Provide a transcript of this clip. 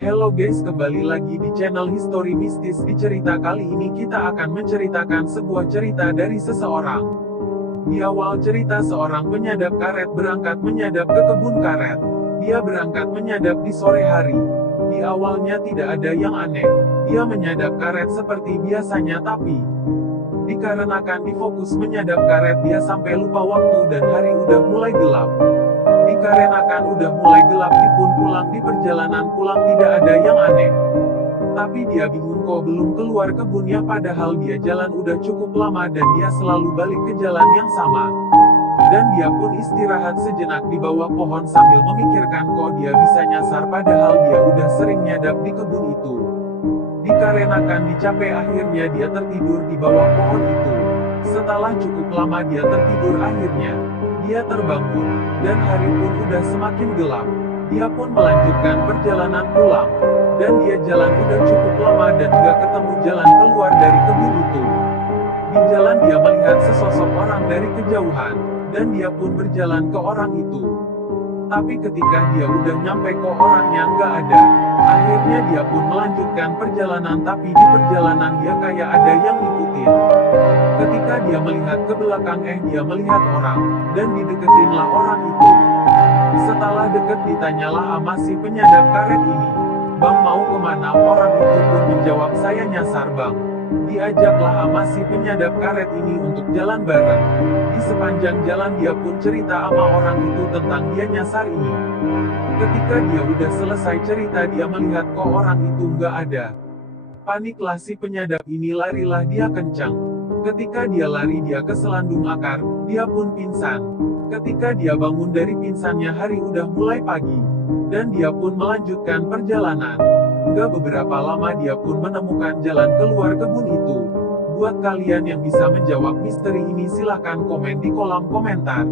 Halo guys, kembali lagi di channel History Mistis. Di cerita kali ini kita akan menceritakan sebuah cerita dari seseorang. Di awal cerita, seorang penyadap karet berangkat menyadap ke kebun karet. Dia berangkat menyadap di sore hari. Di awalnya tidak ada yang aneh. Dia menyadap karet seperti biasanya, tapi dikarenakan difokus menyadap karet, dia sampai lupa waktu dan hari udah mulai gelap. Dikarenakan udah mulai gelap, dia pun pulang. Di perjalanan pulang tidak ada yang aneh. Tapi dia bingung kok belum keluar kebunnya, padahal dia jalan udah cukup lama dan dia selalu balik ke jalan yang sama. Dan dia pun istirahat sejenak di bawah pohon sambil memikirkan kok dia bisa nyasar padahal dia udah sering nyadap di kebun itu. Dikarenakan dicapai, akhirnya dia tertidur di bawah pohon itu. Setelah cukup lama dia tertidur, akhirnya dia terbangun, dan hari pun udah semakin gelap. Dia pun melanjutkan perjalanan pulang, dan dia jalan udah cukup lama dan gak ketemu jalan keluar dari kebun itu. Di jalan dia melihat sesosok orang dari kejauhan, dan dia pun berjalan ke orang itu. Tapi ketika dia udah nyampe kok orangnya nggak ada. Akhirnya dia pun melanjutkan perjalanan, tapi di perjalanan dia kayak ada yang ngikutin. Ketika dia melihat ke belakang, dia melihat orang, dan dideketinlah orang itu. Setelah deket ditanyalah sama si penyadap karet ini, "Bang, mau kemana?" Orang itu pun menjawab, "Saya nyasar bang." Diajaklah sama si penyadap karet ini untuk jalan bareng. Di sepanjang jalan dia pun cerita sama orang itu tentang dia nyasar ini. Ketika dia udah selesai cerita, dia melihat kok orang itu nggak ada. Paniklah si penyadap ini, larilah dia kencang. Ketika dia lari, dia keselandung akar, dia pun pingsan. Ketika dia bangun dari pingsannya, hari udah mulai pagi. Dan dia pun melanjutkan perjalanan. Nggak beberapa lama dia pun menemukan jalan keluar kebun itu. Buat kalian yang bisa menjawab misteri ini, silahkan komen di kolom komentar.